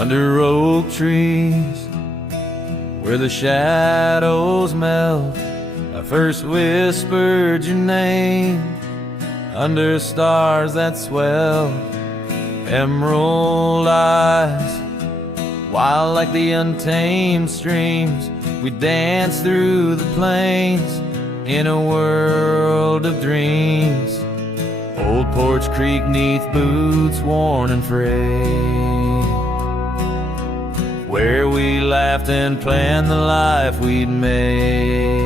under oak trees where the shadows melt. I first whispered your name under stars that swell. Emerald eyes, wild like the untamed streams, we dance through the plains in a world of dreams. Old Porch Creek neath boots worn and frayed, where we laughed and planned the life we'd made.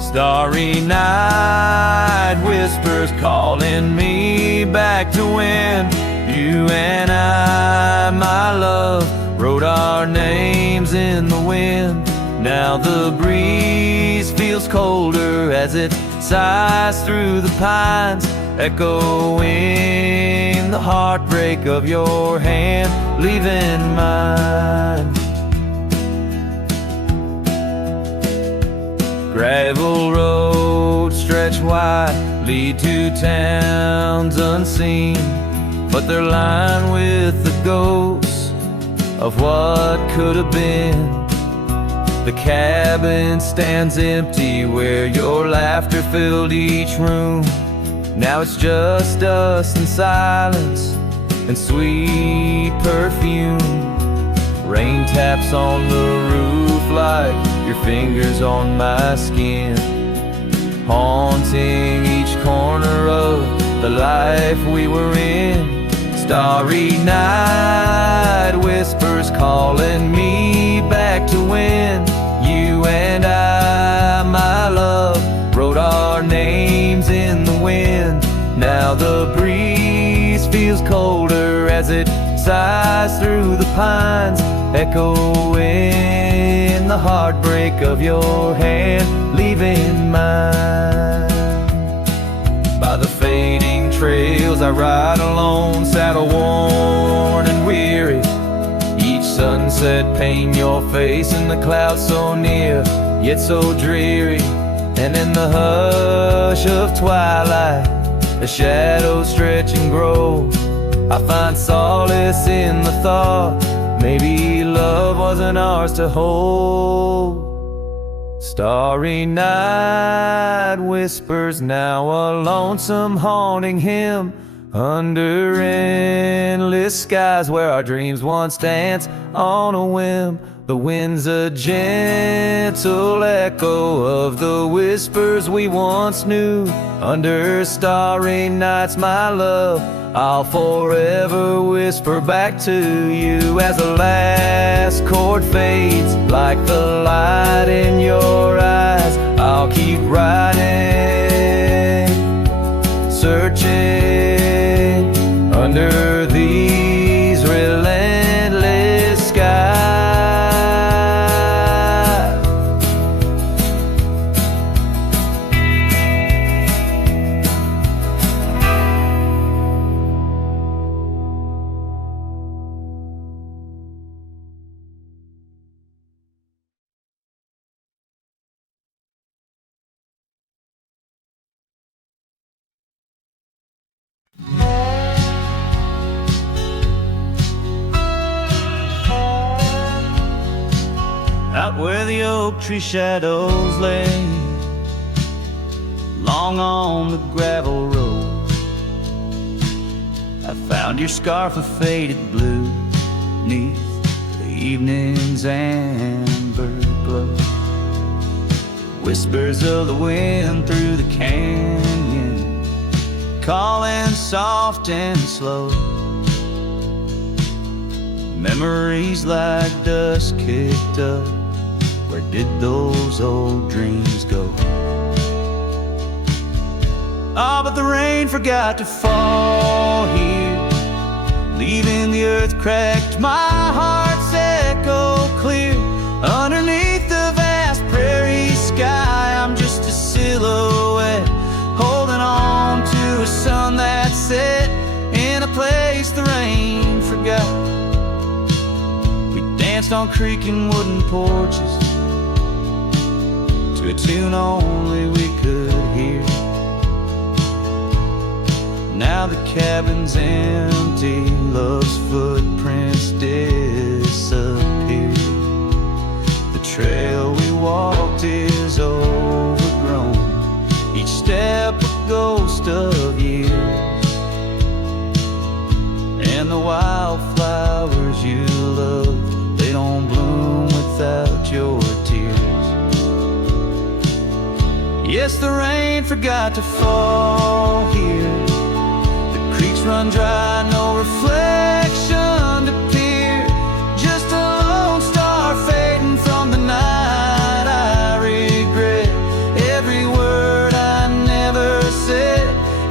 Starry night whispers calling me back to when you and I, my love, wrote our names in the wind. Now the breeze feels colder as it sighs through the pines, echoing the heartbreak of your hand, leaving mine. Gravel roads stretch wide, lead to towns unseen, but they're lined with the ghosts of what could have been. The cabin stands empty where your laughter filled each room. Now it's just us and silence and sweet perfume. Rain taps on the roof like your fingers on my skin, haunting each corner of the life we were in. Starry night whispers calling me back to when you and I, my love, wrote our names in the wind. Now the breeze feels colder as it sighs through the pines, echoing the heartbreak of your hand, leaving mine. By the fading trails I ride alone, saddle worn and weary. Each sunset paint your face in the clouds so near, yet so dreary. And in the hush of twilight, the shadows stretch and grow. I find solace in the thought maybe love wasn't ours to hold. Starry night whispers now a lonesome haunting hymn under endless skies where our dreams once danced on a whim. The wind's a gentle echo of the whispers we once knew. Under starry nights, my love, I'll forever whisper back to you as the last chord fades like the light in your eyes. I'll keep riding, searching under these relentless skies. Out where the oak tree shadows lay, long on the gravel road, I found your scarf of faded blue neath the evening's amber glow. Whispers of the wind through the canyon, calling soft and slow. Memories like dust kicked up, where did those old dreams go? Ah, but the rain forgot to fall here, leaving the earth cracked, my heart's echo clear. Underneath the vast prairie sky, I'm just a silhouette, holding on to a sun that set in a place the rain forgot. We danced on creaking wooden porches to a tune only we could hear. Now the cabin's empty, love's footprints dead Yes, the rain forgot to fall here. The creeks run dry, no reflection to peer. Just a lone star fading from the night. I regret every word I never said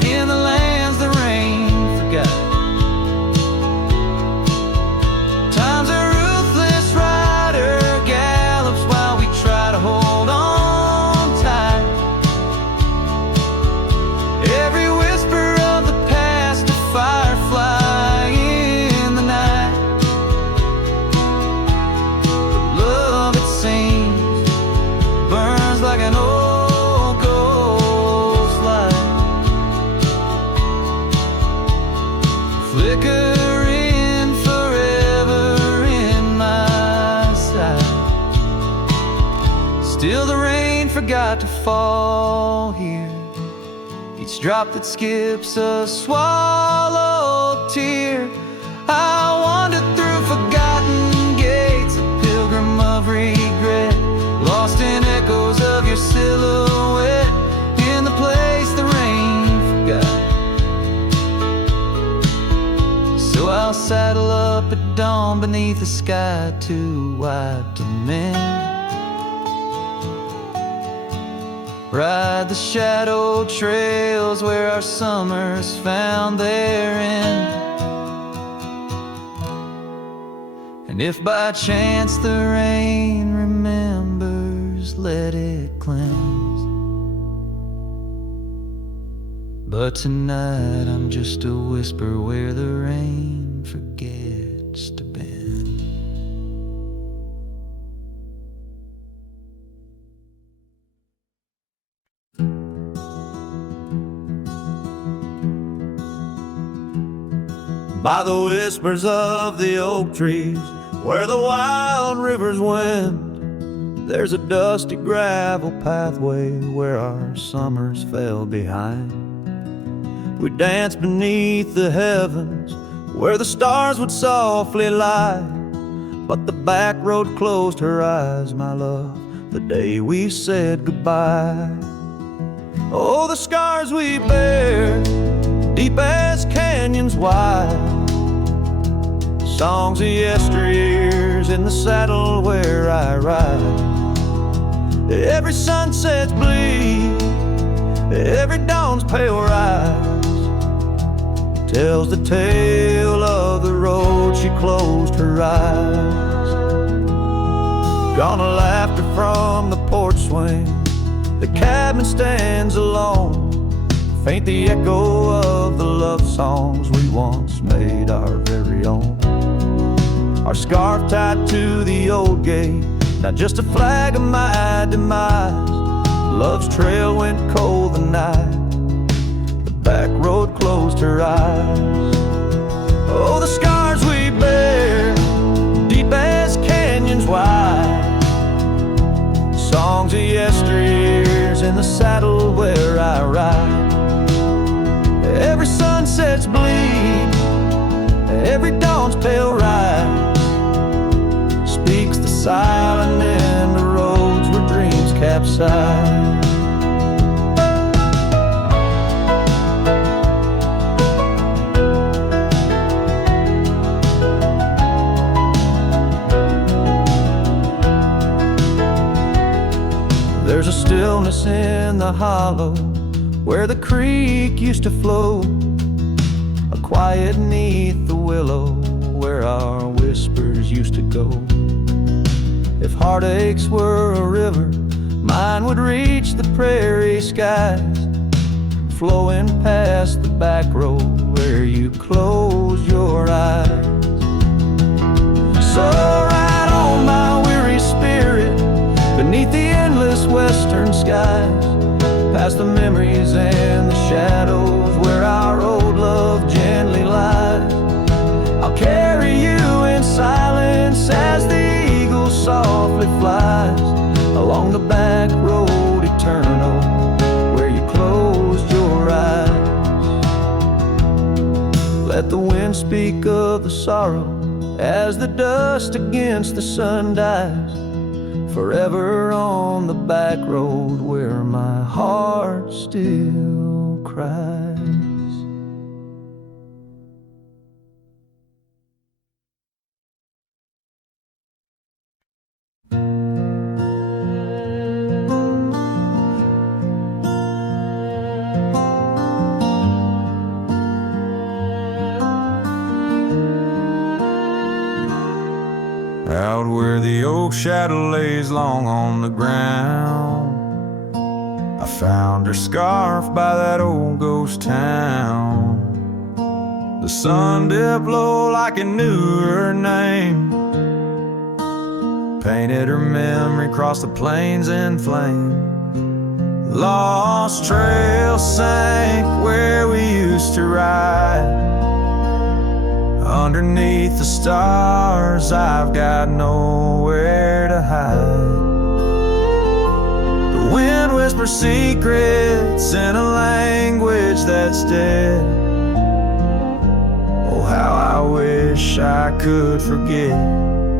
in the lands the rain forgot. Time's a ruthless rider, gallops while we try to hold on tight. Every whisper of the past, a firefly in the night. The love, it seems, burns like an old ghost light, flickering forever in my sight. Still the rain forgot to fall here. Each drop that skips a swallowed tear. I wandered through forgotten gates, a pilgrim of regret, lost in echoes of your silhouette, in the place the rain forgot. So I'll saddle up at dawn beneath a sky too wide to mend, ride the shadow trails where our summers found their end. And if by chance the rain remembers, let it cleanse. But tonight I'm just a whisper where the rain forgets to bend. By the whispers of the oak trees, where the wild rivers wend, there's a dusty gravel pathway where our summers fell behind. We danced beneath the heavens where the stars would softly lie, but the back road closed her eyes, my love, the day we said goodbye. Oh, the scars we bear, deep as canyons wide, songs of yesteryears in the saddle where I ride. Every sunset's bleed, every dawn's pale rise tells the tale of the road she closed her eyes. Gone a laughter from the porch swing, the cabin stands alone, faint the echo of the love songs we once made our very own. Our scarf tied to the old gate, not just a flag of my demise. Love's trail went cold the night the back road closed her eyes. Oh, the scars we bear, deep as canyons wide, songs of yesteryears in the saddle where I ride. Every sunset's bleed, every dawn's pale rise speaks the silent in the roads where dreams capsize. There's a stillness in the hollow where the creek used to flow, a quiet neath the willow where our whispers used to go. If heartaches were a river, mine would reach the prairie skies, flowing past the back road where you closed your eyes. So ride on my weary spirit beneath the endless western skies, past the memories and the shadows where our old love gently lies. I'll carry you in silence as the eagle softly flies along the back road eternal where you closed your eyes. Let the wind speak of the sorrow as the dust against the sun dies. forever on the back road where my heart still cries. Out where the oak shadow lays long on the ground, I found her scarf by that old ghost town. The sun dipped low like it knew her name, painted her memory across the plains in flame. Lost trails sank where we used to ride. Underneath the stars, I've got nowhere to hide. The wind whispers secrets in a language that's dead. Oh, how I wish I could forget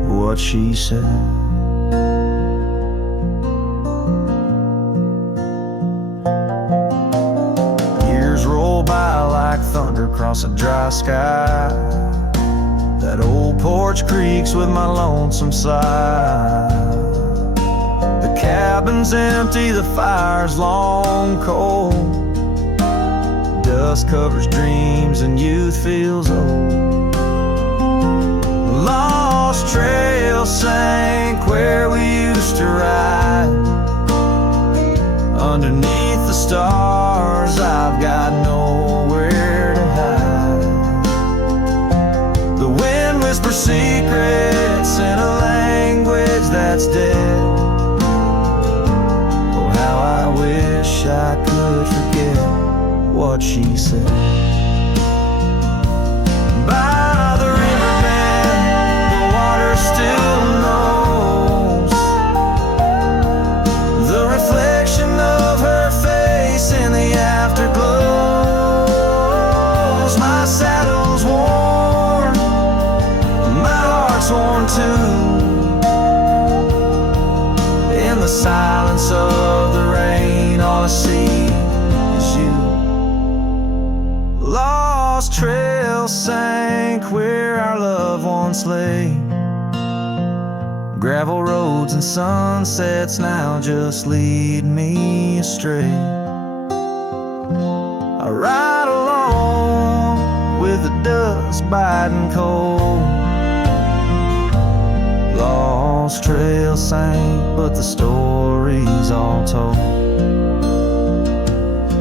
what she said. Years roll by like thunder across a dry sky. That old porch creaks with my lonesome sigh. The cabin's empty, the fire's long cold. Dust covers dreams and youth feels old. Lost trail sank where we used to ride. Underneath the stars, I've got nowhere to hide. The wind whispers secrets in a language that's dead. Oh, how I wish I could forget what she said. By the riverbed, the water still knows the reflection of her face in the afterglows. My saddle's worn, my heart's worn too. In the silence of the rain, all I see is you. Lost trail sank where our loved ones lay. Gravel roads and sunsets now just lead me astray. I ride along with the dust biting cold. Lost trail sank, but the story's all told.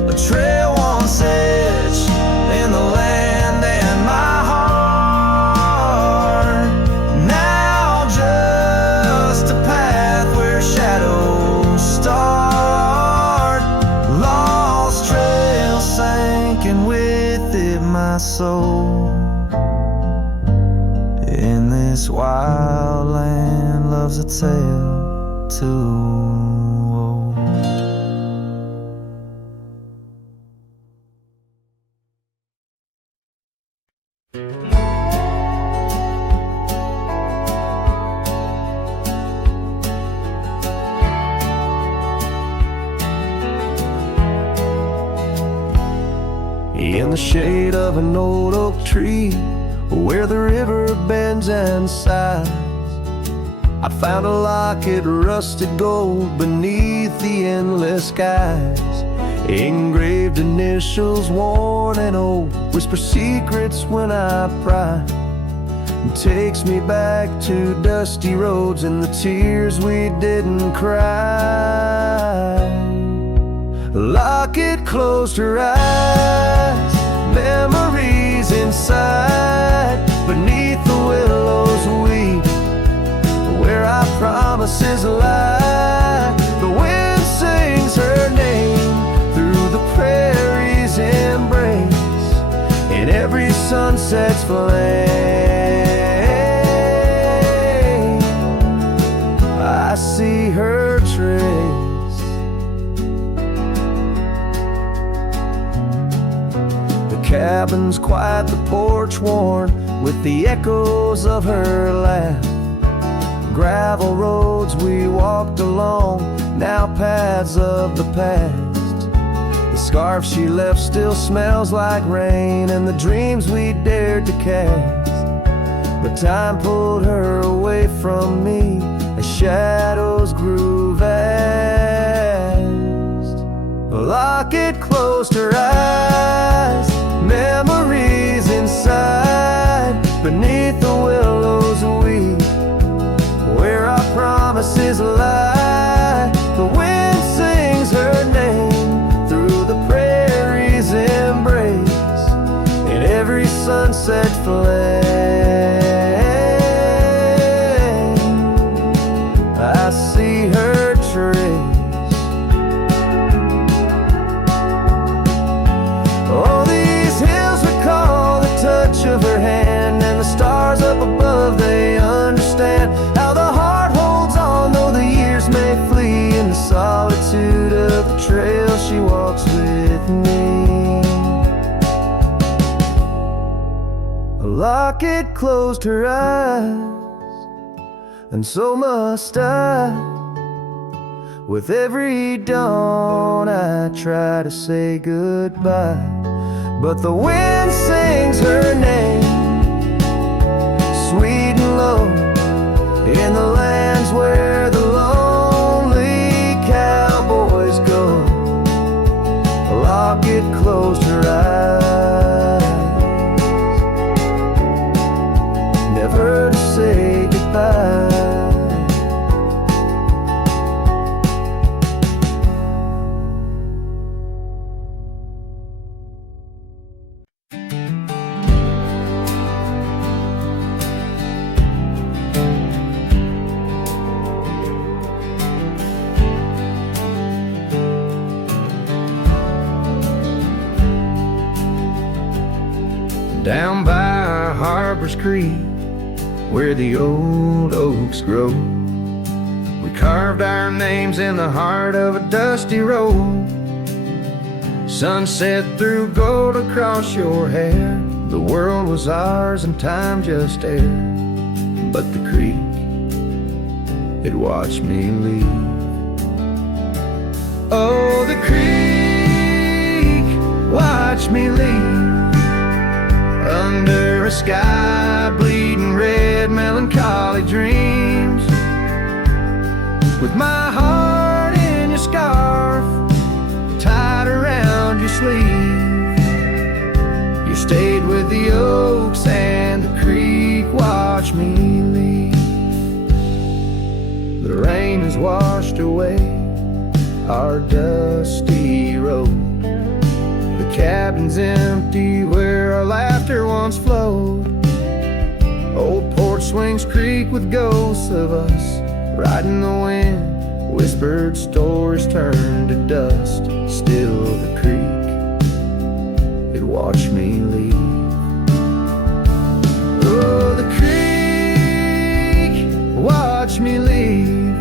A trail once etched in the land and my heart. Now just a path where shadows start. Lost trail sank and with it my soul. In this wild land loves a tale too old. In the shade of an old oak tree, where the river bends and sighs, I found a locket, rusted gold beneath the endless skies. Engraved initials, worn and old, whisper secrets when I pry. It takes me back to dusty roads and the tears we didn't cry. Locket closed her eyes, memories inside. Beneath the willows weep, where our promises lie. The wind sings her name through the prairie's embrace, in every sunset's flame I see her trace. The cabin's quiet, the porch worn with the echoes of her laugh. gravel roads we walked along, now paths of the past. The scarf she left still smells like rain, and the dreams we dared to cast. But time pulled her away from me as shadows grew vast. A locket closed her eyes, memories inside, beneath the willows weep, where our promises lie. The wind sings her name through the prairie's embrace, in every sunset flame I see her trace. Oh, these hills recall the touch of her hand, and the stars up above, they understand how the heart holds on, though the years may flee. In the solitude of the trail she walks with me. A locket closed her eyes, and so must I. With every dawn I try to say goodbye, but the wind sings her name, sweet and low, in the lands where the lonely cowboys go. A locket closed her eyes, never to say goodbye. Down by Harbor's Creek, where the old oaks grow, we carved our names in the heart of a dusty road. Sunset threw gold across your hair. The world was ours and time just air. But the creek, it watched me leave. Oh, the creek watched me leave, under a sky bleeding red, melancholy dreams. With my heart in your scarf, tied around your sleeve, you stayed with the oaks and the creek watched me leave. The rain has washed away our dusty road. The cabin's empty where our laughter once flowed. Old porch swings creak with ghosts of us, riding the wind. Whispered stories turn to dust. Still the creek, it watched me leave. Oh, the creek watched me leave,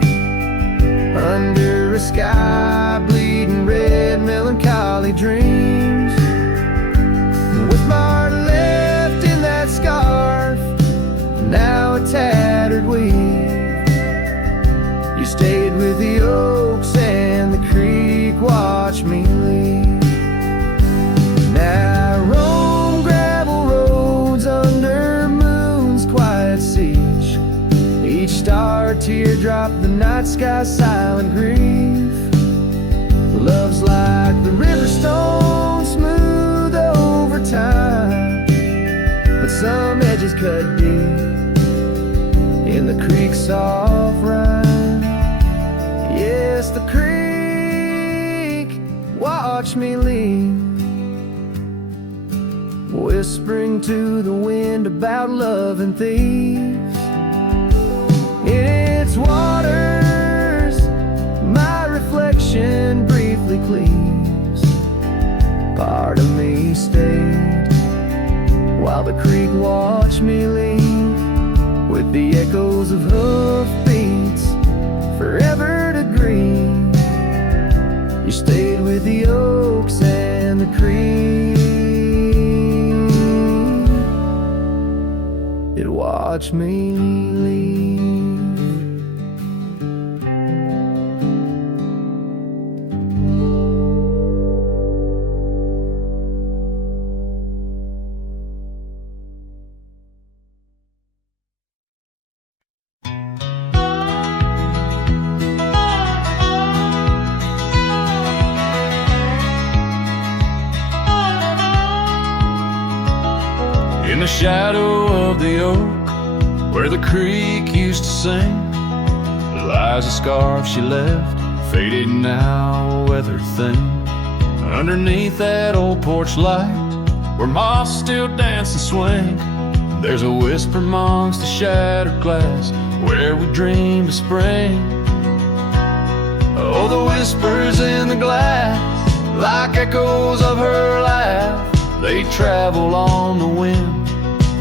under a sky bleeding red, melancholy dreams. With my heart left in that scarf, now a tattered weave, you stayed with the oaks and the creek watched me leave. Now I roam gravel roads under moon's quiet siege, each star a teardrop, the night sky silent grief. Love's like the river stone, smooth over time, but some edges cut deep in the creek's soft rhyme. Yes, the creek watched me leave, whispering to the wind about love and thieves. In its waters, my reflection briefly cleaves. Part of me stayed while the creek watched me leave, with the echoes of hoofbeats forever to grieve. You stayed with the oaks and the creek, it watched me leave. In the shadow of the oak, where the creek used to sing, lies a scarf she left, faded now, weather thin. Underneath that old porch light, where moths still dance and swing, there's a whisper amongst the shattered glass, where we dreamed of spring. Oh, the whispers in the glass, like echoes of her laugh, they travel on the wind,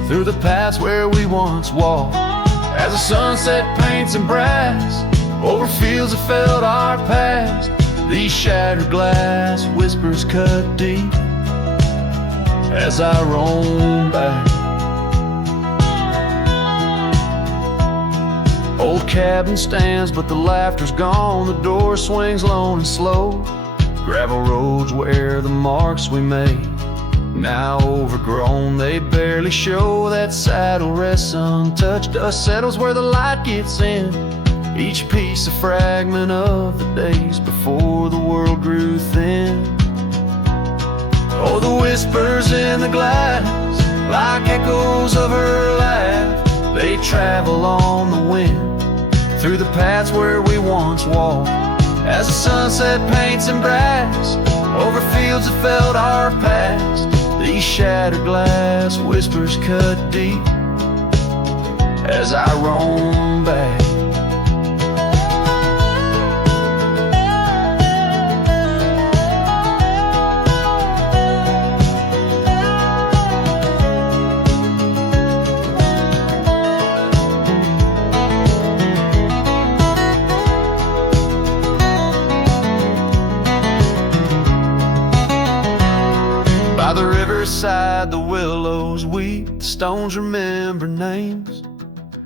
through the paths where we once walked. As the sunset paints in brass, over fields that felt our past, these shattered glass whispers cut deep as I roam back. Old cabin stands, but the laughter's gone. The door swings lone and slow. Gravel roads where the marks we made, now overgrown, they barely show. That saddle rests untouched, dust settles where the light gets in. Each piece a fragment of the days before the world grew thin. Oh, the whispers in the glass, like echoes of her laugh, they travel on the wind, through the paths where we once walked. As the sunset paints in brass, over fields that felt our past, these shattered glass whispers cut deep as I roam back. By the riverside, the willows weep, the stones remember names.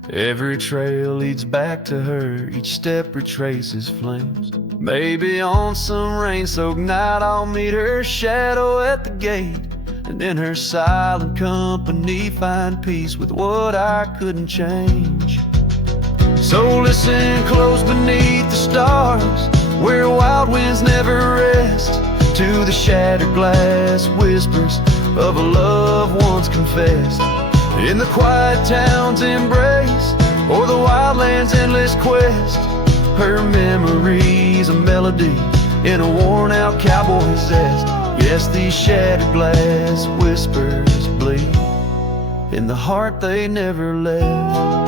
Every trail leads back to her, each step retraces flames. Maybe on some rain-soaked night I'll meet her shadow at the gate, and in her silent company find peace with what I couldn't change. So listen close beneath the stars, where wild winds never rest, to the shattered glass whispers of a love once confessed. In the quiet town's embrace, or the wildland's endless quest, her memory's a melody in a worn-out cowboy zest. Yes, these shattered glass whispers bleed in the heart they never left.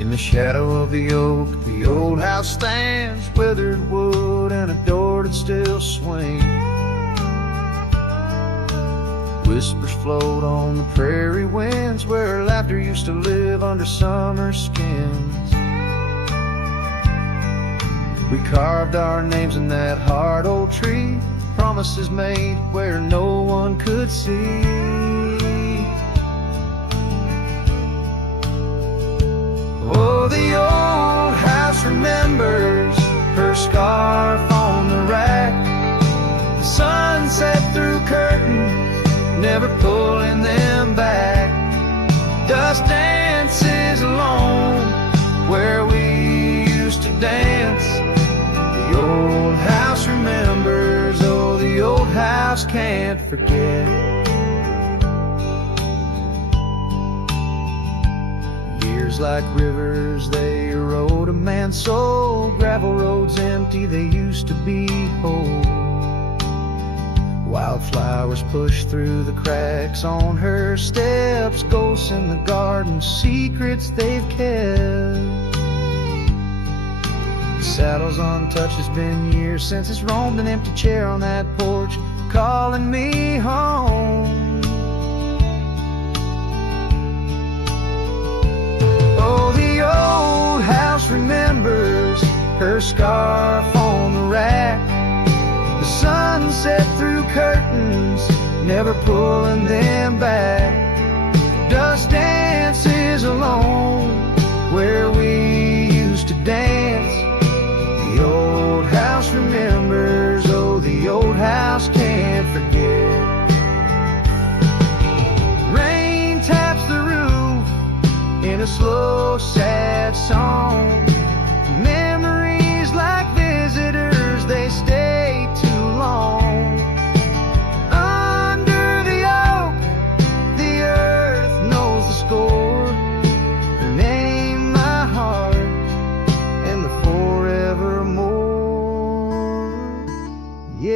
In the shadow of the oak, the old house stands, weathered wood and a door that still swings. Whispers float on the prairie winds, where laughter used to live under summer skins. We carved our names in that hard old tree, promises made where no one could see. Oh, the old house remembers her scarf on the rack, the sunset through curtains, never pulling them back. Dust dances alone where we used to dance. The old house remembers, oh, the old house can't forget. Like rivers, they erode a man's soul. Gravel roads empty, they used to be whole. Wildflowers push through the cracks on her steps, ghosts in the garden, secrets they've kept. The saddle's untouched, it's been years since it's roamed, an empty chair on that porch calling me home. Old house remembers her scarf on the rack, the sunset through curtains, never pulling them back. Dust dances alone where we used to dance. The old house remembers.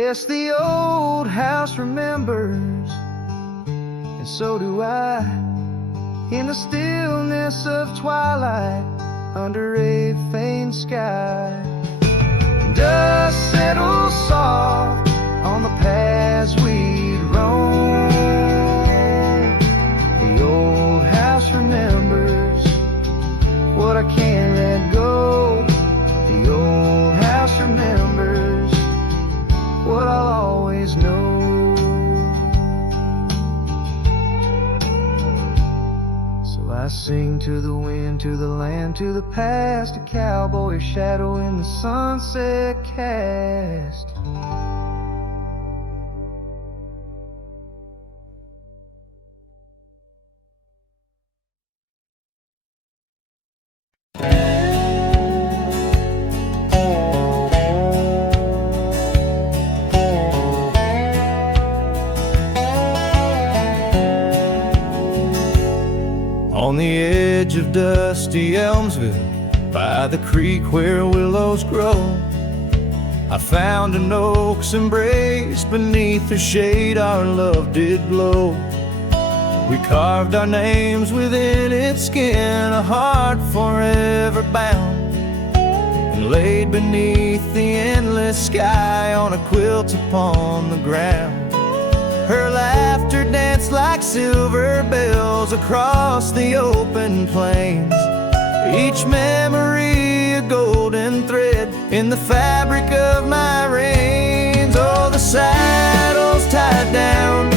Yes, the old house remembers, and so do I. In the stillness of twilight, under a faint sky, dust settles soft on the paths we'd roam. The old house remembers what I can't let go. The old house remembers what I'll always know. So I sing to the wind, to the land, to the past, a cowboy shadow in the sunset cast. On the edge of dusty Elmsville, by the creek where willows grow, I found an oak's embrace. Beneath her shade our love did glow. We carved our names within its skin, a heart forever bound, and laid beneath the endless sky on a quilt upon the ground. Her laughter danced like silver bells across the open plains, each memory a golden thread in the fabric of my reins. Oh, the saddle's tied down,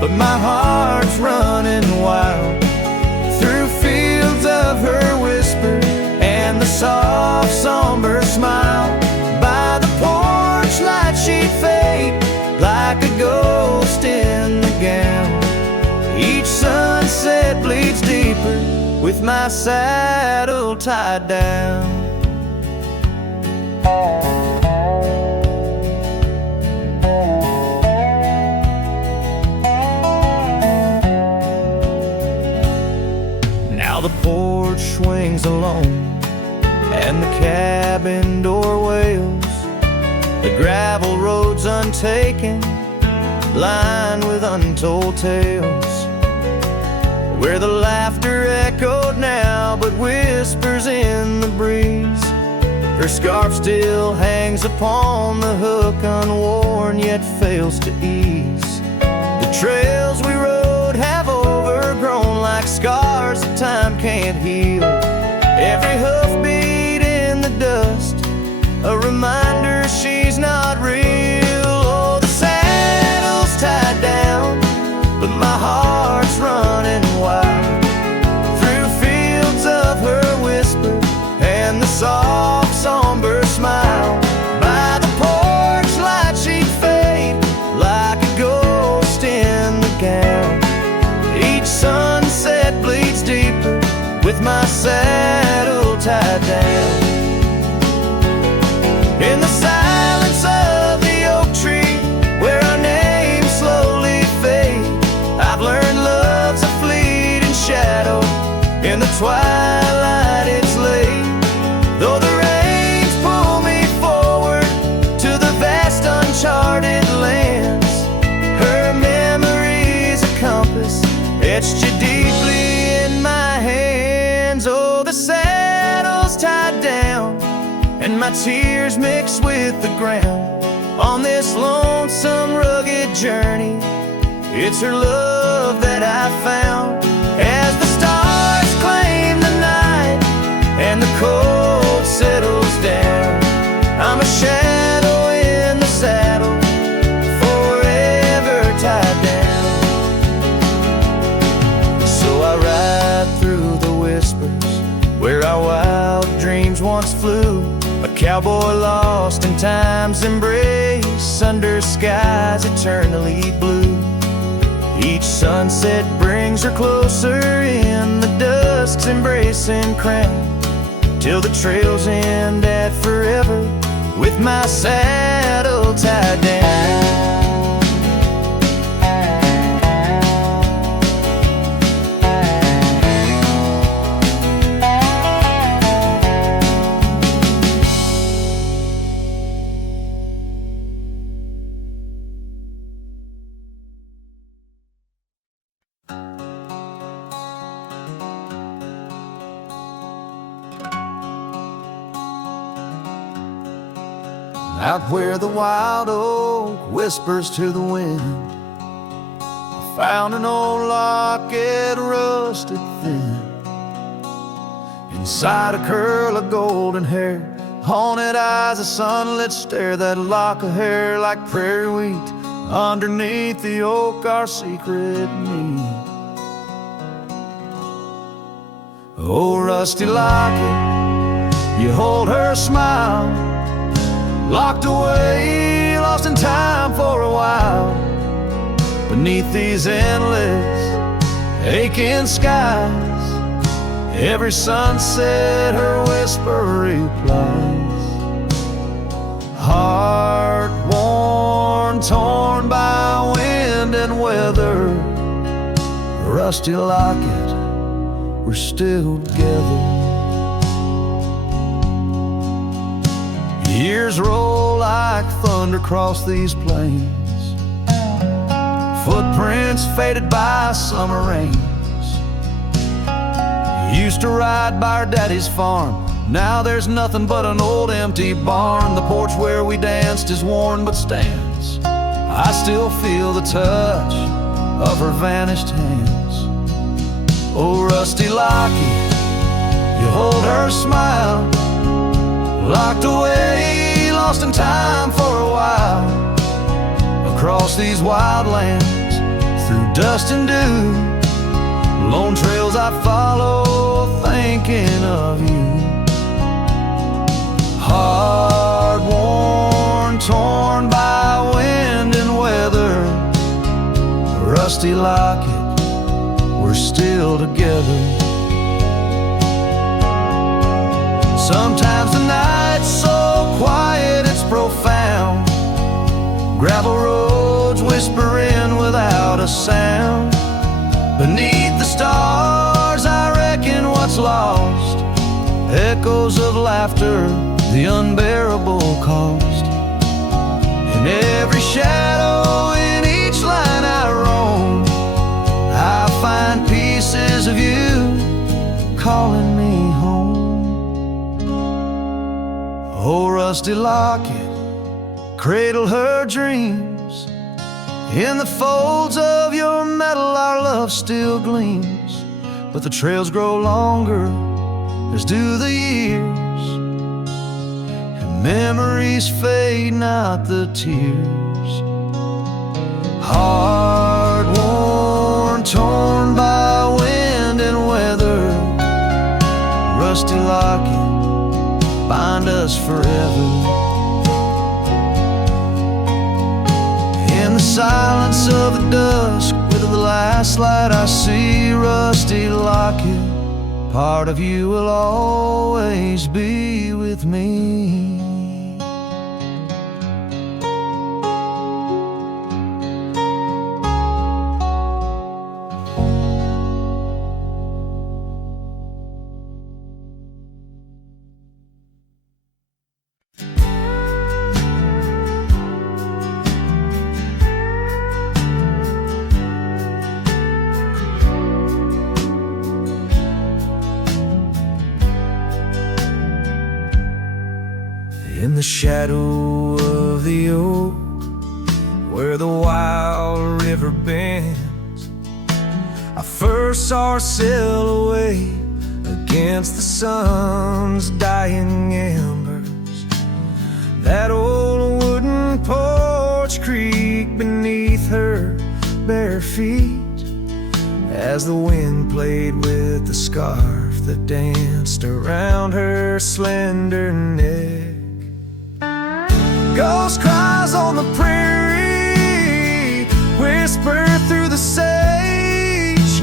but my heart's running wild through fields of her whisper and the soft somber smile. By the porch light she'd fade like a ghost in the gown. Each sunset bleeds deeper with my saddle tied down. Now the porch swings alone and the cabin door wails. The gravel road's untaken, lined with untold tales, where the laughter echoed now but whispers in the breeze. Her scarf still hangs upon the hook, unworn yet fails to ease. The trails we rode have overgrown like scars that time can't heal. Every hoofbeat in the dust, a reminder she's not real. Oh, the saddle's tied down, but my heart's running wild through fields of her whisper and the soft somber smile. By the porch light she'd fade like a ghost in the gown. Each sunset bleeds deeper with my saddle tied down. In the silence of the oak tree, where our names slowly fade, I've learned love's a fleeting shadow. In the twilight it's late, though the rains pull me forward to the vast uncharted lands. Her memory's a compass etched you deeply in my hands. Oh, the saddle's tied down and my tears mix with the ground on this lonesome, rugged journey. It's her love that I found. As the stars claim the night and the cold settles down, I'm a shadow in the saddle, forever tied down. So I ride through the whispers where our wild dreams once flew, a cowboy lost in time's embrace under skies eternally blue. Each sunset brings her closer in the dusk's embracing crown, till the trails end at forever with my saddle tied down. out where the wild oak whispers to the wind. I found an old locket, rusted thin. Inside a curl of golden hair, haunted eyes, a sunlit stare. That lock of hair like prairie wheat, underneath the oak, our secret need. Oh, rusty locket, you hold her smile, locked away, lost in time for a while. Beneath these endless, aching skies, every sunset her whisper replies. Heart worn, torn by wind and weather, rusty locket, we're still together. Years roll like thunder across these plains, footprints faded by summer rains. Used to ride by our daddy's farm, now there's nothing but an old empty barn. The porch where we danced is worn but stands. I still feel the touch of her vanished hands. Oh, rusty locket, you hold her smile, locked away, lost in time for a while. Across these wild lands, through dust and dew, lone trails I follow, thinking of you. Hard worn, torn by wind and weather, rusty locket, we're still together. Sometimes the night's so quiet it's profound, gravel roads whispering without a sound. Beneath the stars I reckon what's lost, echoes of laughter, the unbearable cost. In every shadow, in each line I roam, I find pieces of you calling me home. Oh, rusty locket, cradle her dreams. In the folds of your metal our love still gleams. But the trails grow longer, as do the years, and memories fade, not the tears. Hard worn, torn by wind and weather, rusty locket, bind us forever. In the silence of the dusk, with the last light I see, rusty locket, part of you will always be with me. In the shadow of the oak, where the wild river bends, I first saw her silhouette against the sun's dying embers. That old wooden porch creaked beneath her bare feet, as the wind played with the scarf that danced around her slender neck. Ghost cries on the prairie whisper through the sage,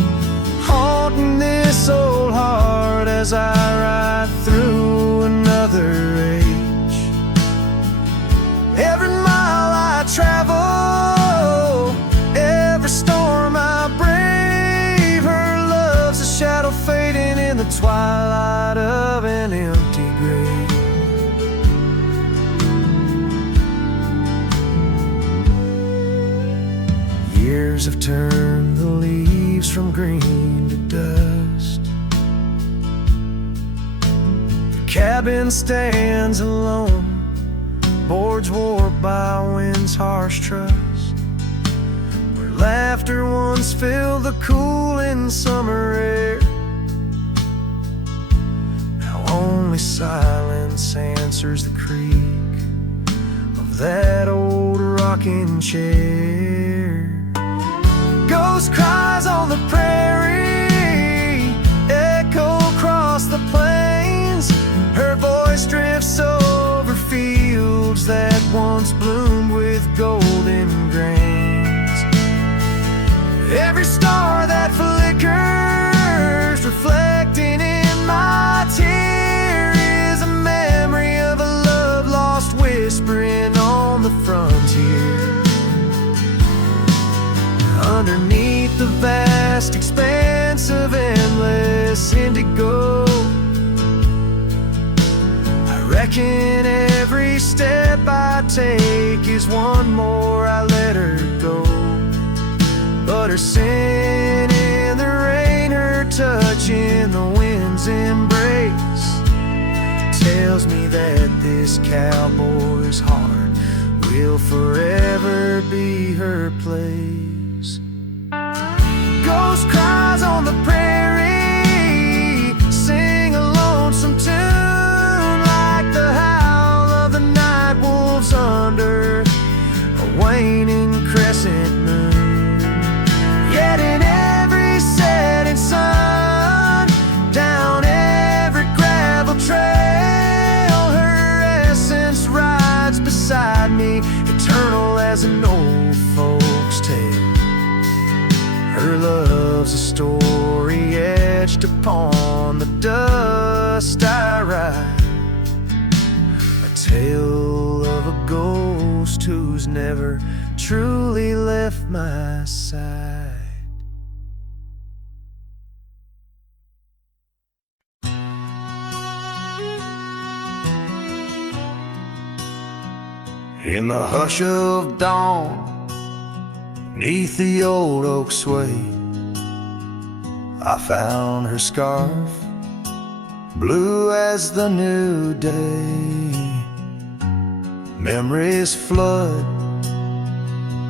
haunting this old heart as I ride through another age. Every mile I travel, every storm I brave, her love's a shadow fading in the twilight of an empty grave. Years have turned the leaves from green to dust. The cabin stands alone boards warped by wind's harsh trust, where laughter once filled the cooling summer air. Now only silence answers the creak of that old rocking chair. Ghost cries on the prairie echo across the plains. Her voice drifts over fields that once bloomed with golden grains. Every star that flickers, reflecting in my tear, is a memory of a love lost whispering on the frontier. Underneath the vast expanse of endless indigo, I reckon every step I take is one more I let her go. But her sin in the rain, her touch in the wind's embrace, tells me that this cowboy's heart will forever be her place. Ghost cries on the prairie, sing a lonesome tune like the howl of the night wolves under a waning crescent moon. Yet in every setting sun, down every gravel trail, her essence rides beside me, eternal as an old folks' tale. Her love's a story etched upon the dust I write, a tale of a ghost who's never truly left my side. In the hush of dawn, 'neath the old oak sway, I found her scarf, blue as the new day. Memories flood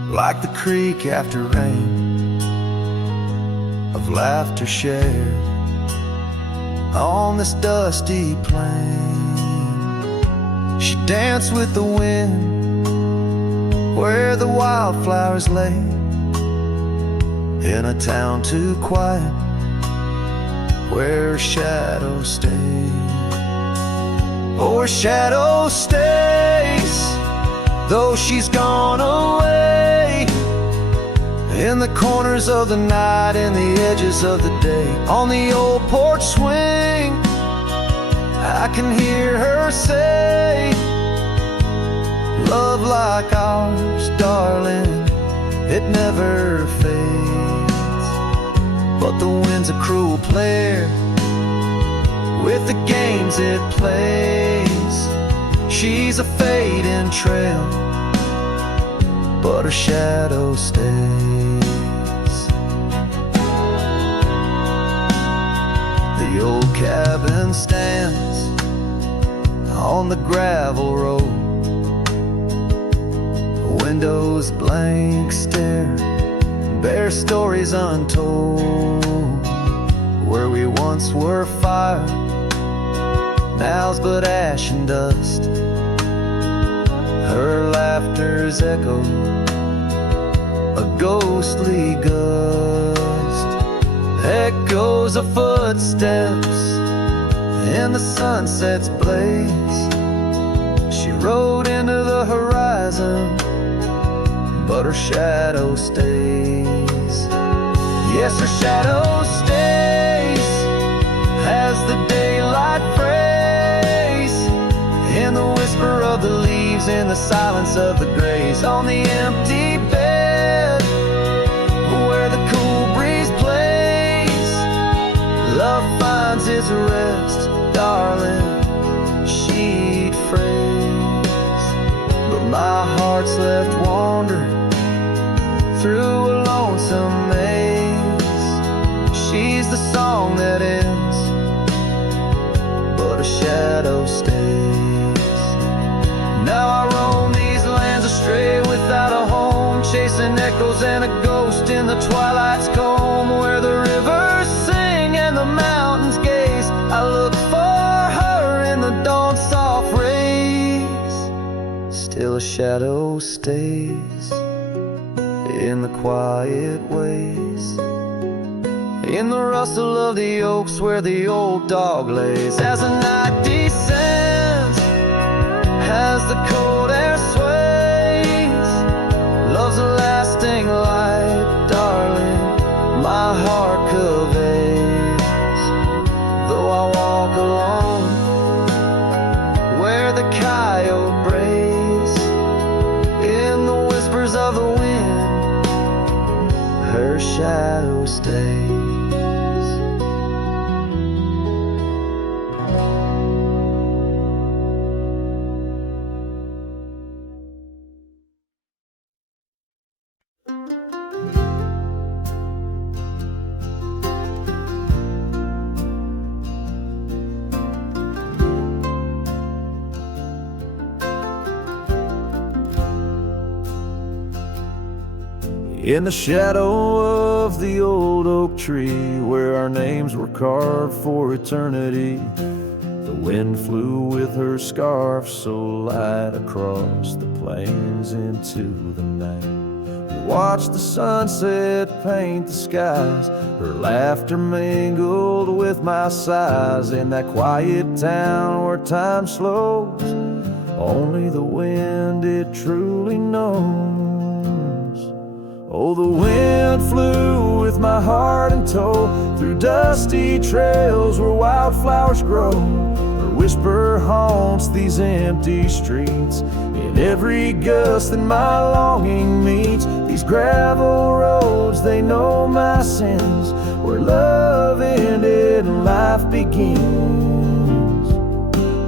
like the creek after rain, of laughter shared on this dusty plain. She danced with the wind where the wildflowers lay, in a town too quiet where shadows stay. Oh, her shadow stays, though she's gone away, in the corners of the night, in the edges of the day. On the old porch swing, I can hear her say, love like ours, darling, it never fades. But the wind's a cruel player with the games it plays. She's a fading trail, but her shadow stays. The old cabin stands on the gravel road, windows blank stare, bare stories untold. Where we once were fire, now's but ash and dust. Her laughter's echo, a ghostly gust. Echoes of footsteps in the sunset's blaze. She rode into the horizon, but her shadow stays. Yes, her shadow stays as the daylight frays, in the whisper of the leaves, in the silence of the grays. On the empty bed where the cool breeze plays, love finds its rest, darling, she'd phrase. But my heart's left wandering through a lonesome maze. She's the song that ends, but a shadow stays. Now I roam echoes and a ghost in the twilight's comb, where the rivers sing and the mountains gaze. I look for her in the dawn's soft rays. Still a shadow stays in the quiet ways, in the rustle of the oaks where the old dog lays. As the night descends, as the cold air sways, love's a lasting light, darling, my heart conveys. Though I walk alone where the coyote brays, in the whispers of the wind, her shadow stays. In the shadow of the old oak tree, where our names were carved for eternity, the wind flew with her scarf so light across the plains into the night. We watched the sunset paint the skies, her laughter mingled with my sighs. In that quiet town where time slows, only the wind it truly knows. Oh, the wind flew with my heart in tow, through dusty trails where wildflowers grow. Her whisper haunts these empty streets, in every gust that my longing meets. These gravel roads, they know my sins, where love ended and life begins.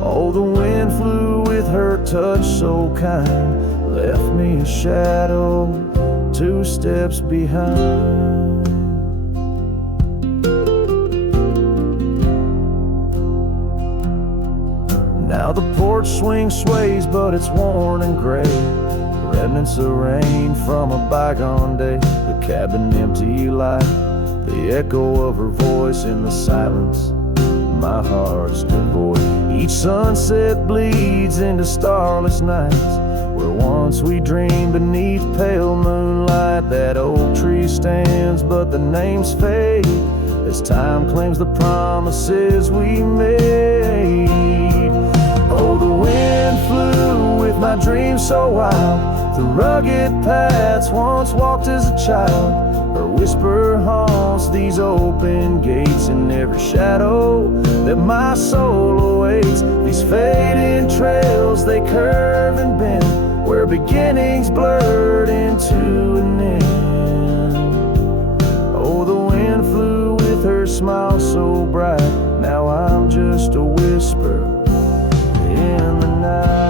Oh, the wind flew with her touch so kind, left me a shadow 2 steps behind. Now the porch swing sways, but it's worn and gray, remnants of rain from a bygone day. The cabin empty like the echo of her voice in the silence. My heart's devoid. Each sunset bleeds into starless nights, where once we dreamed beneath pale moonlight. That oak tree stands, but the names fade as time claims the promises we made. Oh, the wind flew with my dreams so wild, through rugged paths once walked as a child. Her whisper haunts these open gates, in every shadow that my soul awaits. These fading trails, they curve and bend, where beginnings blurred into an end. Oh, the wind flew with her smile so bright, now I'm just a whisper in the night.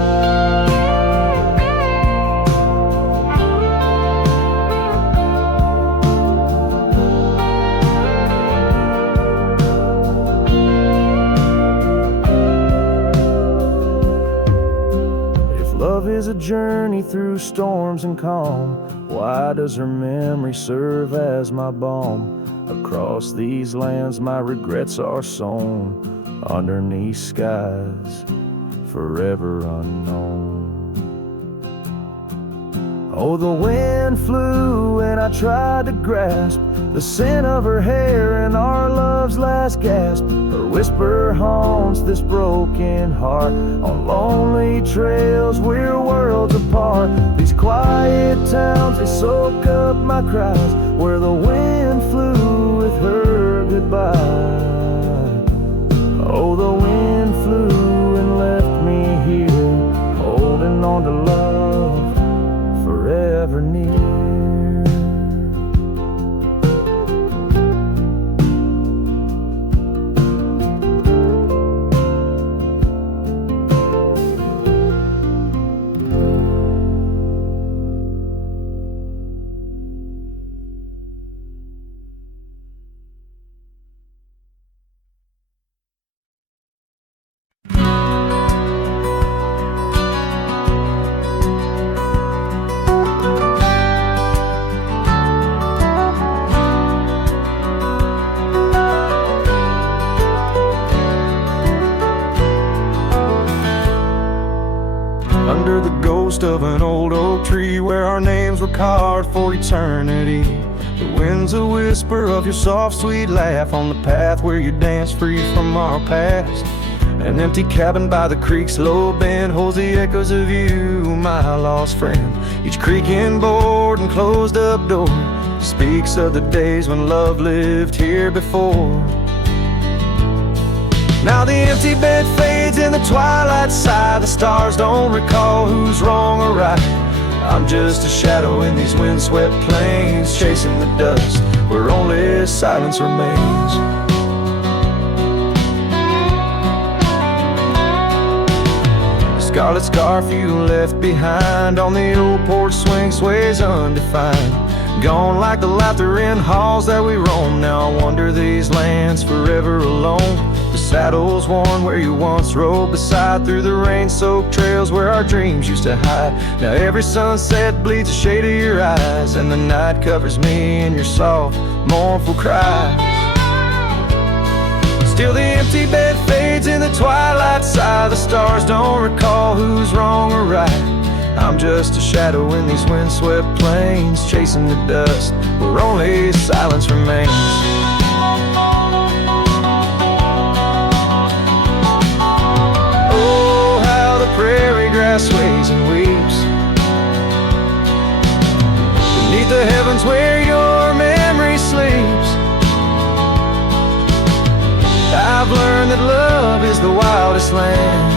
Love is a journey through storms and calm, why does her memory serve as my balm? Across these lands my regrets are sown, underneath skies forever unknown. Oh, the wind flew and I tried to grasp the scent of her hair and our love's last gasp. Her whisper haunts this broken heart, on lonely trails we're worlds apart. These quiet towns, they soak up my cries, where the wind flew with her goodbye. Oh, the wind flew and left me here, holding on to love forever near. ghost of an old oak tree where our names were carved for eternity. The wind's a whisper of your soft, sweet laugh on the path where you dance free from our past. An empty cabin by the creek's low bend holds the echoes of you, my lost friend. Each creaking board and closed up door speaks of the days when love lived here before. Now the empty bed fades in the twilight sigh. The stars don't recall who's wrong or right. I'm just a shadow in these windswept plains, chasing the dust where only silence remains. The scarlet scarf you left behind on the old porch swing sways undefined. Gone like the laughter in halls that we roam. Now I wander these lands forever alone. The saddle's worn where you once rode beside, through the rain-soaked trails where our dreams used to hide. Now every sunset bleeds a shade of your eyes, and the night covers me in your soft, mournful cries. Still the empty bed fades in the twilight sigh. The stars don't recall who's wrong or right. I'm just a shadow in these windswept plains, chasing the dust where only silence remains. Oh, how the prairie grass sways and weeps beneath the heavens where your memory sleeps. I've learned that love is the wildest land,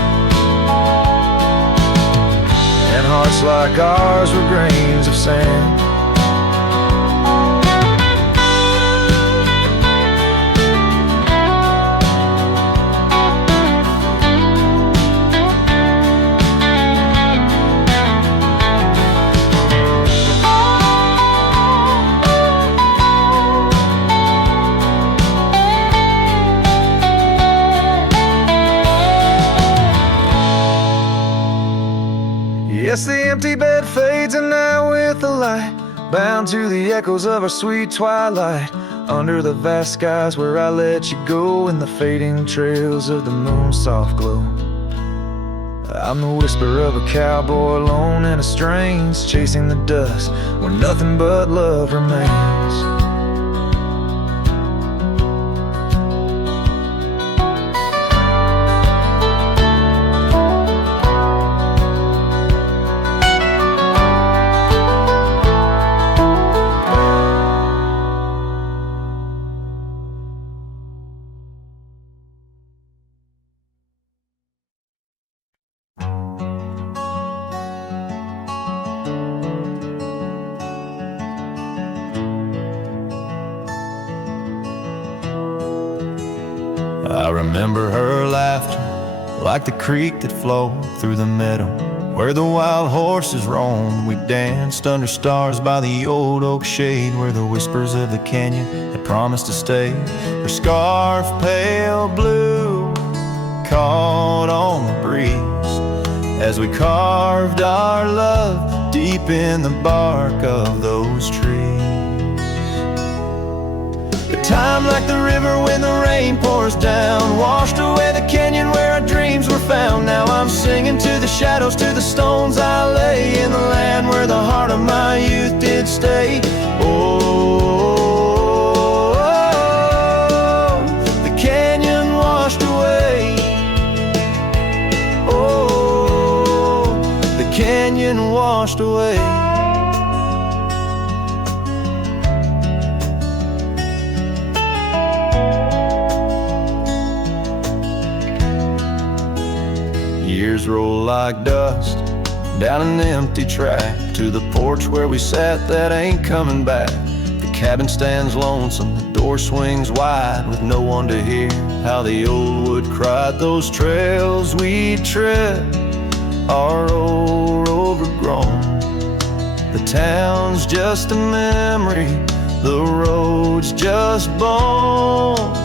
and hearts like ours were grains of sand. Yes, the empty bed fades, and now with the light, bound to the echoes of our sweet twilight, under the vast skies where I let you go, in the fading trails of the moon's soft glow. I'm the whisper of a cowboy alone in a strange, chasing the dust where nothing but love remains. I remember her laughter like the creek that flowed through the meadow where the wild horses roamed. We danced under stars by the old oak shade where the whispers of the canyon had promised to stay. Her scarf pale blue caught on the breeze as we carved our love deep in the bark of those trees. Time like the river when the rain pours down, washed away the canyon where our dreams were found. Now I'm singing to the shadows, to the stones I lay, in the land where the heart of my youth did stay. Oh, the canyon washed away. Oh, the canyon washed away. Years roll like dust down an empty track to the porch where we sat that ain't coming back. The cabin stands lonesome, the door swings wide with no one to hear how the old wood cried. Those trails we tread are old, overgrown. The town's just a memory, the road's just bones.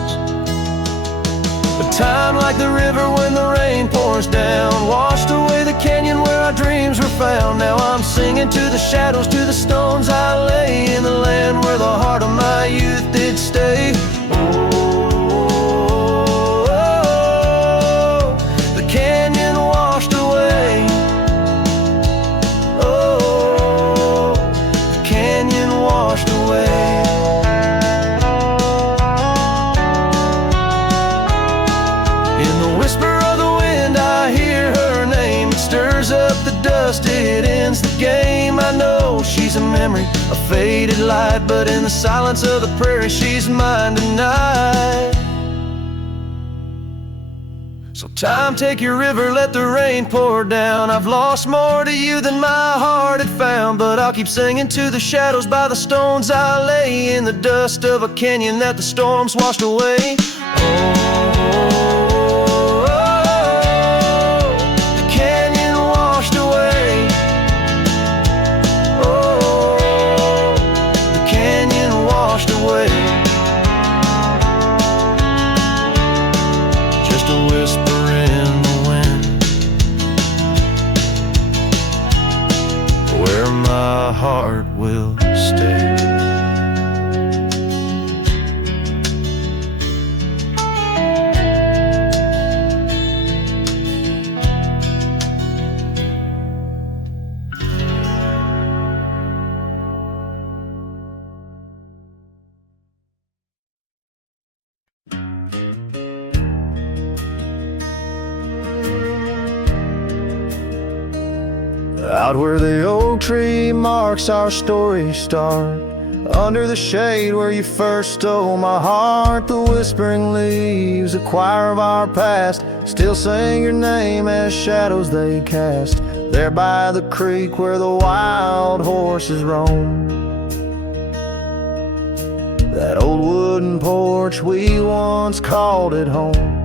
Time like the river when the rain pours down, washed away the canyon where our dreams were found. Now I'm singing to the shadows, to the stones I lay, in the land where the heart of my youth did stay. Oh, the canyon washed away. memory, a faded light, but in the silence of the prairie, she's mine tonight. So time, take your river, let the rain pour down. I've lost more to you than my heart had found, but I'll keep singing to the shadows by the stones I lay in the dust of a canyon that the storms washed away. The canyon washed away. Oh, the canyon washed away. Just a whisper in the wind, where my heart will stay. Out where the oak tree marks our story start, under the shade where you first stole my heart, the whispering leaves, a choir of our past, still sing your name as shadows they cast. There by the creek where the wild horses roam, that old wooden porch we once called it home.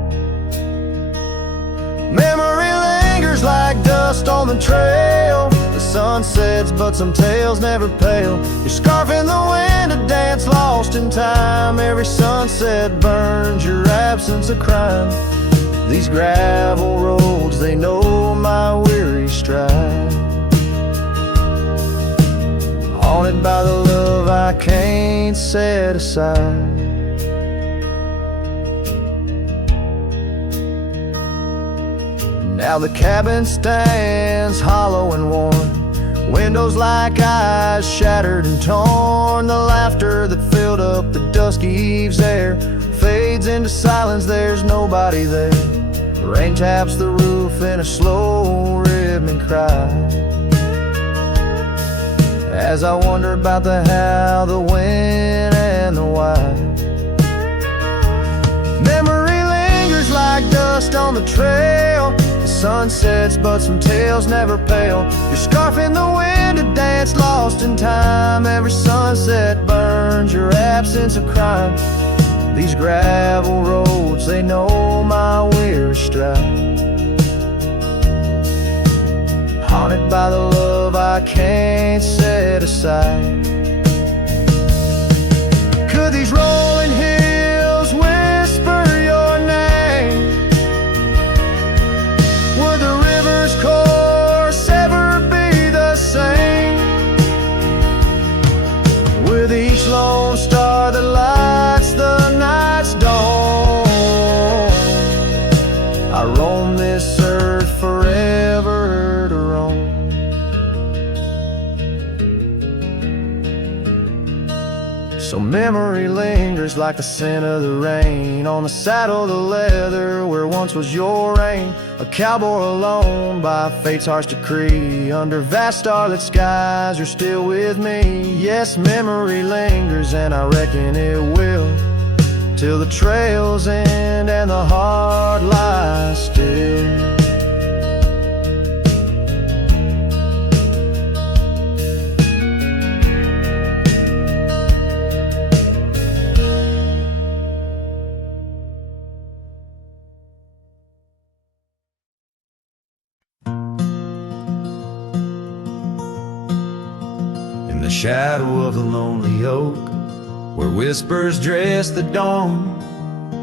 Memory lingers like dust on the trail, the sun sets but some tales never pale. Your scarf in the wind, a dance lost in time, every sunset burns your absence a crime. These gravel roads, they know my weary stride, haunted by the love I can't set aside. Now the cabin stands hollow and worn, windows like eyes shattered and torn. The laughter that filled up the dusky eve's air fades into silence, there's nobody there. Rain taps the roof in a slow rhythmic cry, as I wonder about the how, the when, and the why. Memory lingers like dust on the trail, sun sets but some tales never pale. Your scarf in the wind, a dance lost in time, every sunset burns your absence a crime. These gravel roads, they know my weary stride, haunted by the love I can't set aside. Could these rolling hills whisper your name? Would the river's course ever be the same? With each lone star that lights the night's dawn, I roam this earth forever to roam. So memory lingers like the scent of the rain on the saddle, the leather where once was your reign. A cowboy alone by fate's harsh decree, under vast starlit skies you're still with me. Yes, memory lingers and I reckon it will, till the trails end and the heart lies still. In the shadow of the lonely oak, where whispers dress the dawn,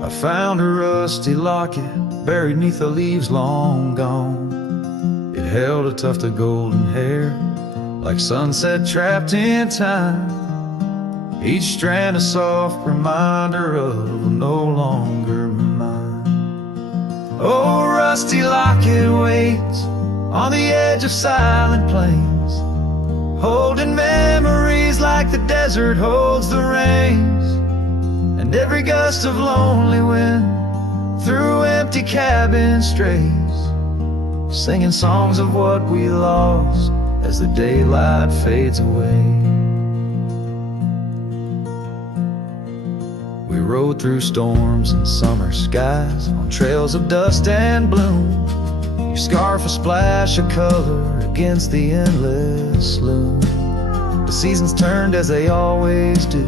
I found a rusty locket buried neath the leaves long gone. It held a tuft of golden hair, like sunset trapped in time, each strand a soft reminder of no longer mine. Oh, rusty locket waits on the edge of silent plains, holding memories like the desert holds the rains, and every gust of lonely wind through empty cabin strays, singing songs of what we lost as the daylight fades away. We rode through storms and summer skies on trails of dust and bloom. Your scarf a splash of color against the endless loom. The seasons turned as they always do,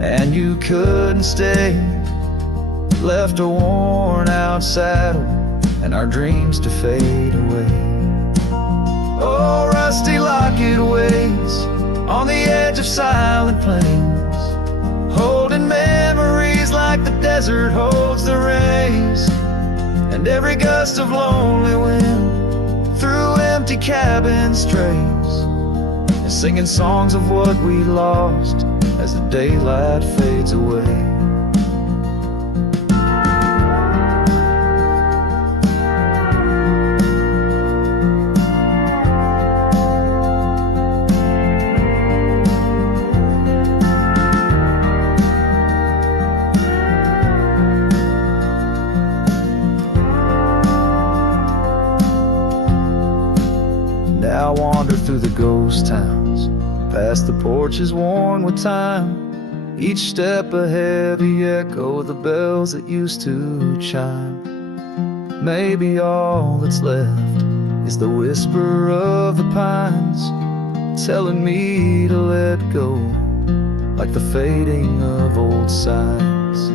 and you couldn't stay. Left a worn out saddle and our dreams to fade away. Oh, rusty locket waits on the edge of silent plains, holding memories like the desert holds the rays. And every gust of lonely wind through empty cabin strays, and singing songs of what we lost as the daylight fades away. Now I wander through the ghost towns, past the porches worn with time. Each step a heavy echo of the bells that used to chime. Maybe all that's left is the whisper of the pines, telling me to let go, like the fading of old signs.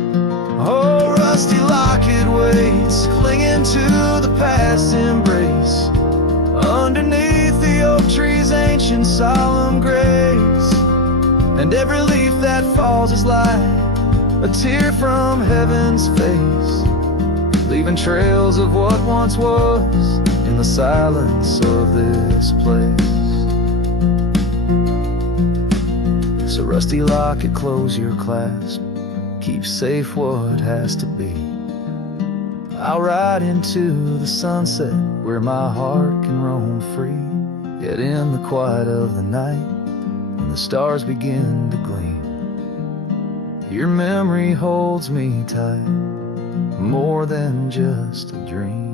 Oh, rusty locket waits, clinging to the past embrace, underneath the oak tree's ancient solemn grace. And every leaf that falls is like a tear from heaven's face, leaving trails of what once was in the silence of this place. So rusty locket, close your clasp, keep safe what has to be. I'll ride into the sunset where my heart can roam free. Yet in the quiet of the night, when the stars begin to gleam, your memory holds me tight, more than just a dream.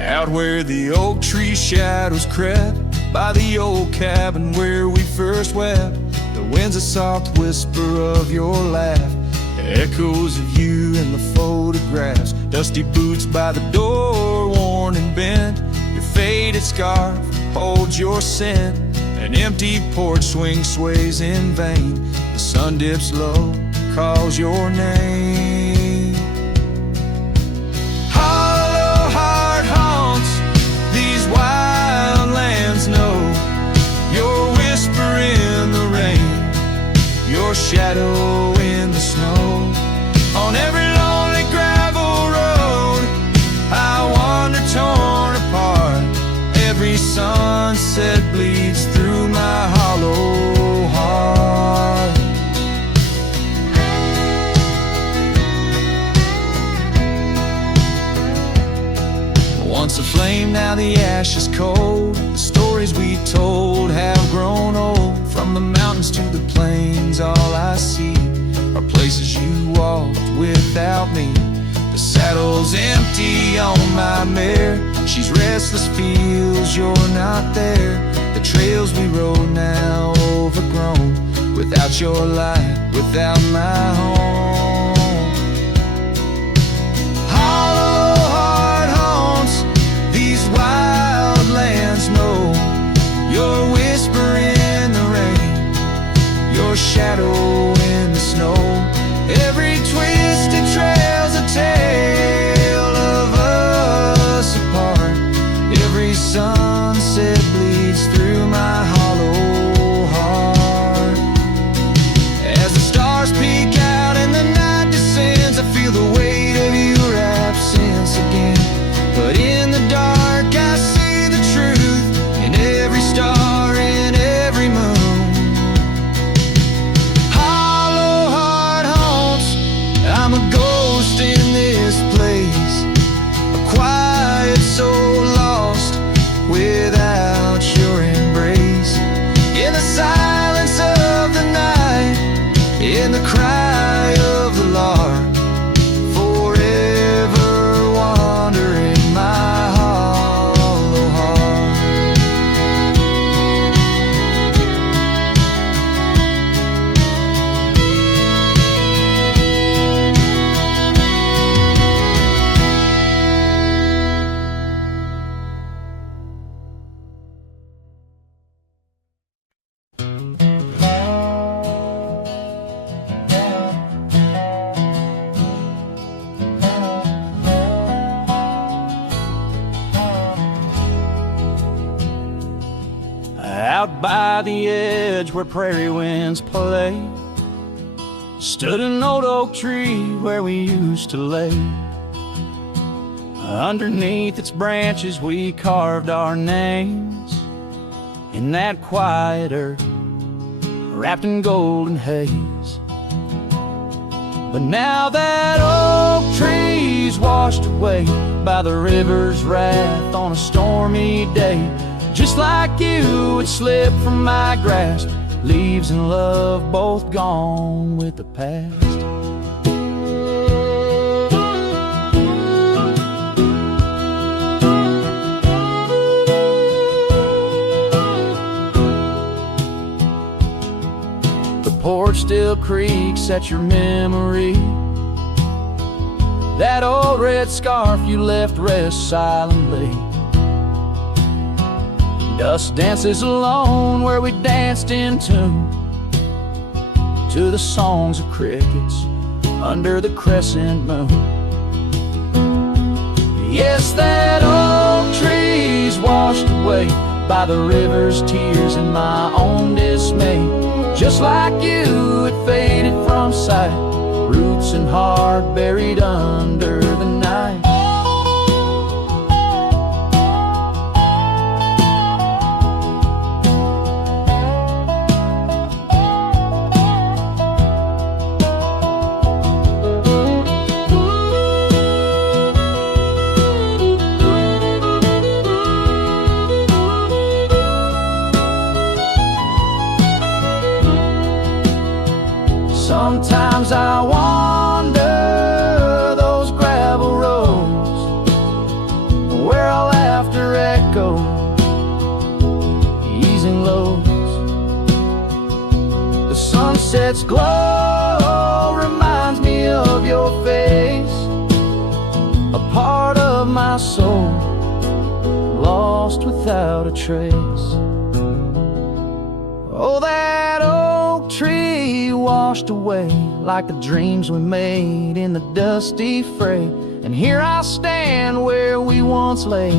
Out where the oak tree shadows crept, by the old cabin where we first wept, the wind's a soft whisper of your laugh, echoes of you in the photographs. Dusty boots by the door, worn and bent, your faded scarf holds your scent. An empty porch swing sways in vain, the sun dips low, calls your name. Hollow heart haunts these wild lands know, your whisper in the rain, your shadow in the snow. On every lonely gravel road I wander torn apart, every sunset bleeds through my hollow heart. Once a flame, now the ash is cold. The stories we told have grown old. From the mountains to the plains, all I see are places you walked without me. The saddle's empty on my mare, she's restless, feels you're not there. The trails we rode now overgrown, without your light, without my home. Hollow heart haunts these wild lands know, your whisper in the rain, your shadow in the snow. Every twisted trail's a tale of us apart, every sunset bleeds through my hollow heart. As the stars peek out and the night descends, I feel the weight of your absence again. But in the dark I see the truth in every star, in every moon. ridge where prairie winds play stood an old oak tree where we used to lay. Underneath its branches we carved our names in that quiet earth wrapped in golden haze. But now that oak tree's washed away by the river's wrath on a stormy day, just like you, it slipped from my grasp, leaves and love both gone with the past. The porch still creaks at your memory. That old red scarf you left rests silently. Dust dances alone where we danced in tune to the songs of crickets under the crescent moon. Yes, that old tree's washed away by the river's tears and my own dismay. Just like you, it faded from sight, roots and heart buried under the night. Sometimes I wander those gravel roads where our laughter echoes, easing lows. The sunset's glow reminds me of your face, a part of my soul lost without a trace. Oh, that oak tree washed away like the dreams we made in the dusty fray. And here I stand where we once lay,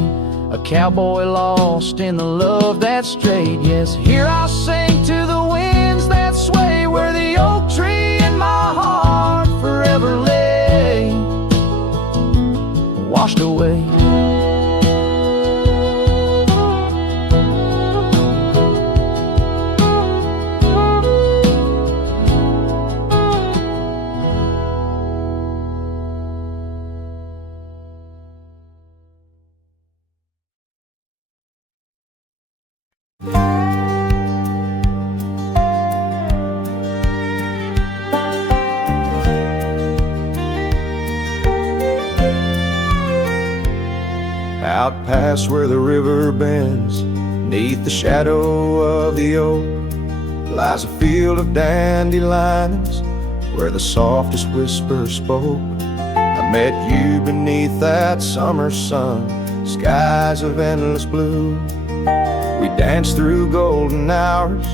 a cowboy lost in the love that strayed. Yes, here I sing to the winds that sway where the oak tree in my heart forever lay, washed away. Out past where the river bends, neath the shadow of the oak, lies a field of dandelions where the softest whisper spoke. I met you beneath that summer sun, skies of endless blue. We danced through golden hours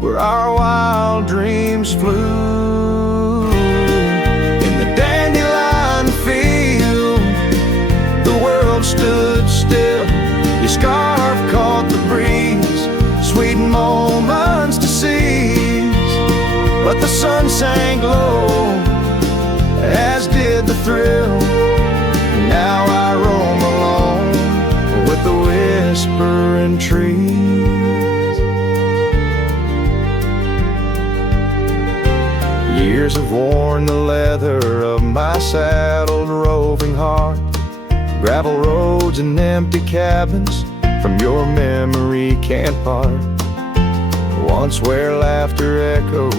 where our wild dreams flew. In the dandelion field, the world stood still. Your scarf caught the breeze, sweet moments to seize. But the sun sank low, as did the thrill. Now I roam alone with the whispering trees. Years have worn the leather of my saddled roving heart. Gravel roads and empty cabins from your memory can't part. Once where laughter echoed,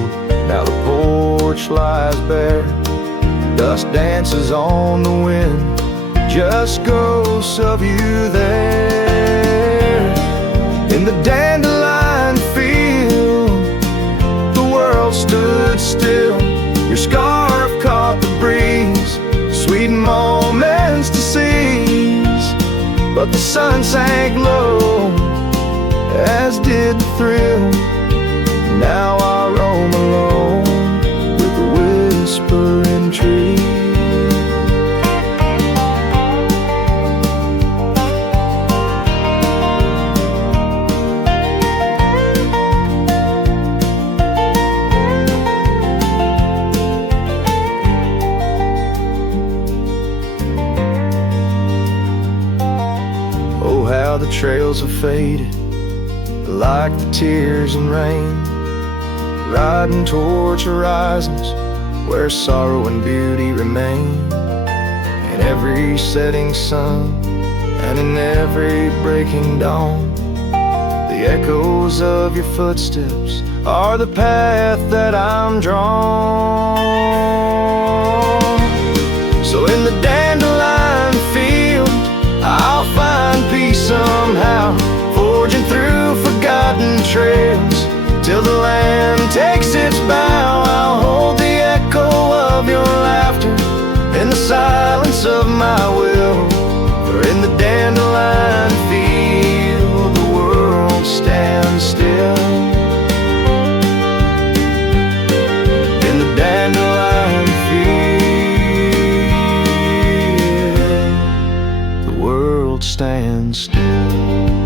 now the porch lies bare. Dust dances on the wind, just ghosts of you there. In the dandelion field, the world stood still. Your scarf caught the breeze, sweet moments to seize. But the sun sank low, as did the thrill. Now I roam alone with the whispering trees. the trails have faded, like the tears and rain, riding towards horizons where sorrow and beauty remain. In every setting sun and in every breaking dawn, the echoes of your footsteps are the path that I'm drawn. So in the dandelion field, I'll find peace somehow, forging through forgotten trails till the land takes its bow. I'll hold the echo of your laughter in the silence of my will, for in the dandelion field the world stands still. In the dandelion field the world stands still.